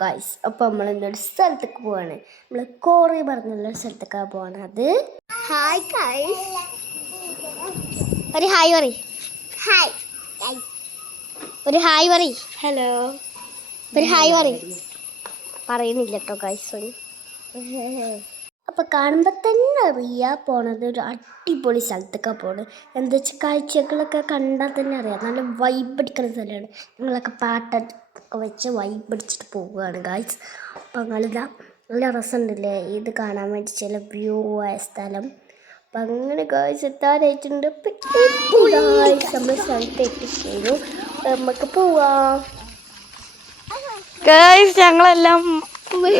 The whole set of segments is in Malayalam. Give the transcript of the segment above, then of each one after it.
ഗൈസ് അപ്പോൾ നമ്മൾ ഇന്നൊരു സ്ഥലത്തേക്ക് പോവാണ്. നമ്മൾ കോറി പറഞ്ഞുള്ള സ്ഥലത്തേക്കാണ് പോവാണ് അത് ഹായ് ഒരു ഹായ് പറ ഹായ് ഒരു ഹായ് പറ ഹലോ ഒരു ഹായ് പറ പറയുന്നില്ല കേട്ടോ ഗൈസ് അപ്പോൾ കാണുമ്പോൾ തന്നെ അറിയാം പോണത് ഒരു അടിപൊളി സ്ഥലത്തൊക്കെ പോണത്. എന്താ വെച്ചാൽ കാഴ്ചകളൊക്കെ കണ്ടാൽ തന്നെ അറിയാം. നല്ല വൈബ് അടിക്കുന്ന സ്ഥലമാണ്. നിങ്ങളൊക്കെ പാട്ടൊക്കെ വെച്ച് വൈബ് അടിച്ചിട്ട് പോവുകയാണ് ഗായ്സ് അപ്പം നിങ്ങളിതാ നല്ല രസമുണ്ടല്ലേ? ഇത് കാണാൻ വേണ്ടി ചില വ്യൂ ആയ സ്ഥലം. അപ്പം അങ്ങനെ ഗായ്സ് എത്താനായിട്ടുണ്ട്. ഗായ്സ് നമ്മൾ സ്ഥലത്ത് എത്തിക്കുന്നു നമുക്ക് പോവാം. ഗായ്സ് ഞങ്ങളെല്ലാം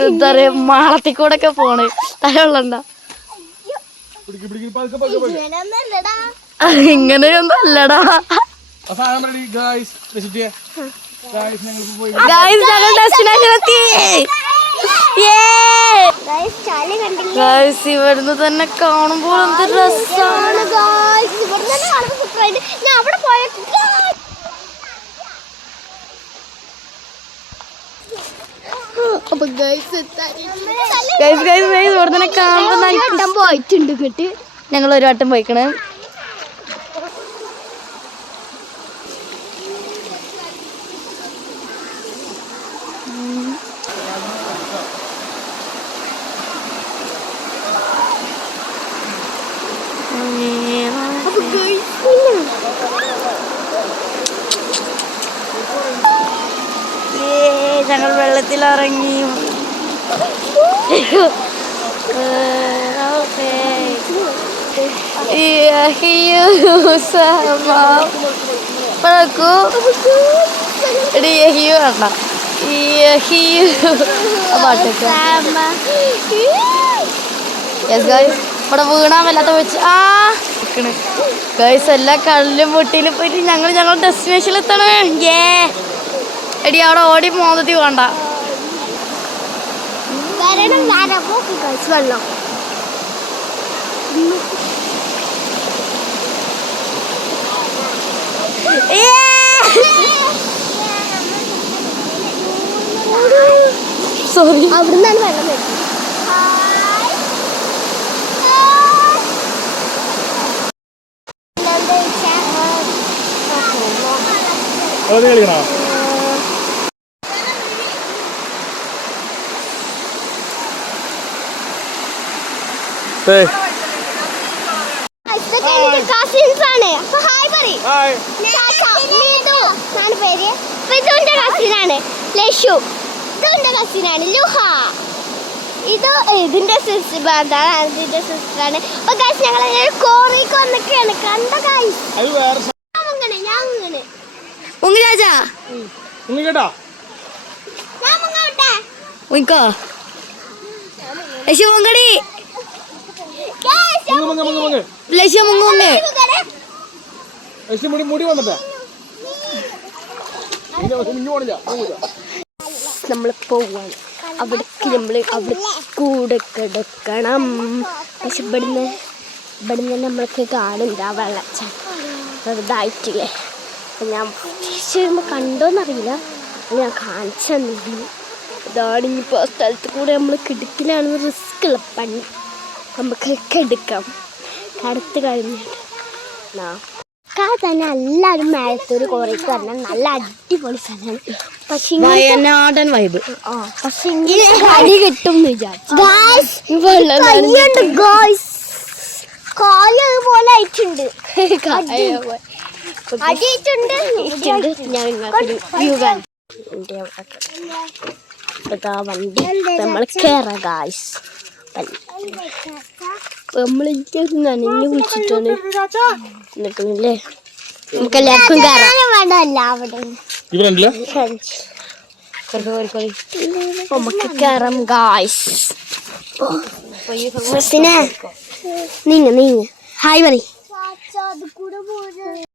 എന്താ പറയുക മാളത്തിൽ കൂടെ ഒക്കെ പോണ് സ്ഥലമുള്ളണ്ട ഇങ്ങനെയൊന്നും അല്ലടാ ഗൈസ് ഞങ്ങൾ ഡെസ്റ്റിനേഷൻ എത്തി ഗായ്സ് ചാലി കണ്ടില്ല? ഗൈസ് ഇവിടുന്ന് തന്നെ കാണുമ്പോൾ എന്ത് രസമാണ് ഗായ്സ് ഞാൻ അവിടെ പോയ പോയിട്ടുണ്ട് കേട്ട് ഞങ്ങൾ ഒരു വട്ടം പോയിക്കണ്. ഞങ്ങൾ വെള്ളത്തിൽ ഇറങ്ങി വേണ്ട. പാട്ടൊക്കെ. യെസ് ഗൈസ് ഇവിടെ വീണാൻ വല്ലാത്ത വെച്ച് ആ! ഗൈസ് എല്ലാ കള്ളിലും പൊട്ടിയിലും പോയിട്ട് ഞങ്ങൾ ഞങ്ങൾ ഡെസ്റ്റിനേഷനിൽ എത്തണേ ഏ എടി അവിടെ ഓടി പോകുന്നതി വേണ്ട. വെള്ളം സോറി അവിടുന്നാണ് വെള്ളം വരുന്നത് കളിക്കണോ ഏയ് കസിൻസ് ആണ് അപ്പൊ ഹായ് പറയും ഹായ് എന്നാണ് പേര് അപ്പൊ ഇതെന്റെ കസിനാണ് ലഷു. ഇതെന്റെ കസിനാണ് ലുഹ. ഇത് ഇതിന്റെ സിസ്റ്റർ അതാണ് അതിന്റെ സിസ്റ്ററാണ് അപ്പൊ കാശ് ഞങ്ങൾ കോറിക്ക് വന്നൊക്കെയാണ്. കണ്ട കായ് അത് വേറെ ഞാൻ അങ്ങനെ ഞാൻ അങ്ങനെ ഉങ്ങി രാജാ നിങ്ങൾ കേട്ടാ ഞാൻ മുങ്ങോട്ടെ ഉയിക്കോ ലക്ഷ്യ മുങ്ങടി ലക്ഷ്യ മുങ്ങുങ്ങ് മുങ്ങണേ. മുടി മുടി വന്നിട്ടേ. നമ്മൾ പോവാണ്. അവിടേക്ക് നമ്മൾ അവിടെ കൂടെ കിടക്കണം. പക്ഷെ ഇവിടുന്ന് ഇവിടുന്ന് നമ്മൾക്ക് കാണുന്നുണ്ട് ആ വെള്ളച്ചാട്ടം. ചെറുതായിട്ടില്ലേ. അപ്പം ഞാൻ തിരിച്ച് വരുമ്പോൾ കണ്ടോന്നറിയില്ല ഞാൻ കാണിച്ചു തന്നിരുന്നു ഇതാണ് ഇനിയിപ്പോൾ ആ സ്ഥലത്ത് കൂടെ നമ്മൾ കിടക്കിലാണ് റിസ്ക് ഉള്ള പണി. നമുക്ക് എടുക്കാം കടുത്ത് കഴിഞ്ഞിട്ട്. കാ തന്നെ എല്ലാവരും മേലത്തൊരു കുറേക്ക് പറഞ്ഞാൽ നല്ല അടിപൊളി സ്ഥലമാണ് പക്ഷേ വയനാടൻ വൈബ് ആ, പക്ഷെ കിട്ടും എന്ന് വിചാരിച്ചു. കായ അതുപോലെ ആയിട്ടുണ്ട്. വണ്ടി നമ്മൾ കേറാം ഗായ്സ് നനഞ്ഞു കുളിച്ചിട്ടാണ് നിൽക്കുന്നില്ലേ? നമുക്ക് എല്ലാവർക്കും കയറാം ഇവരുണ്ടല്ല? നമുക്ക് കയറാം ഗായ്സ് നീങ്ങ നീങ്ങ. ഹായ് പറ